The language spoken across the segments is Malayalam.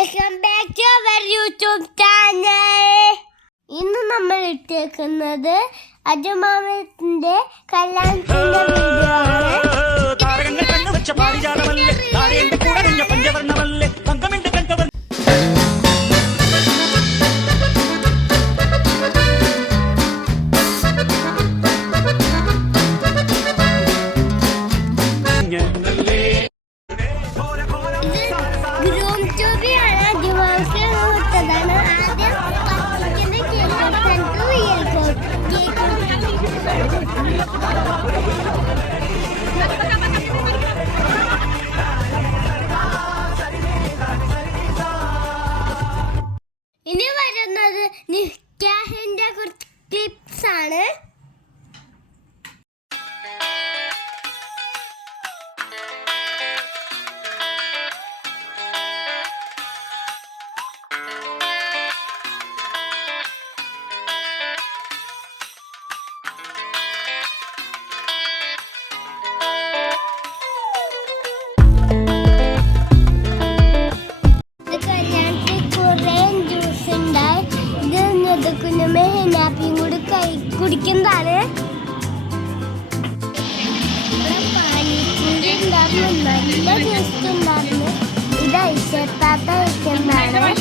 Welcome back to our YouTube channel. ഇന്ന് നമ്മൾ ഇട്ടേക്കുന്നത് അജമാമത്തിന്റെ കല്യാണത്തിന്റെ വീഡിയോ ആണ്. ഇനി വരുന്നത് നിക്കാഹിന്റെ ക്ലിപ്സ് ആണ്. കുഞ്ഞമ്മയും കൂടി കുടിക്കുന്നതാണ്. പാനിപ്പൂരി ഉണ്ടായിരുന്നു, നല്ല ടേസ്റ്റ് ഉണ്ടായിരുന്നു. ഇത് ഐശ്വര്യാത്ത വയ്ക്കുന്നതാണ്.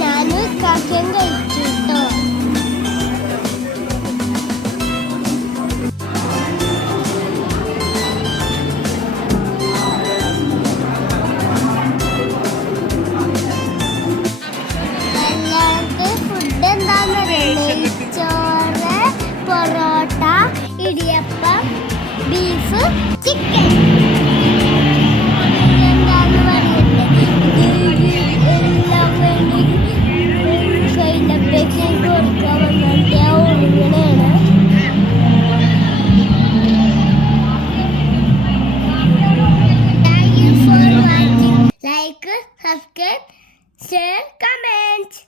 ഞാന് കാക്കയും കഴിച്ചു കേട്ടോ. എല്ലാവർക്കും ഫുഡ് എന്താന്ന് പറയുന്നത് ചോറ്, parotta, idiyappam, beef, chicken. Like, subscribe, share, comment.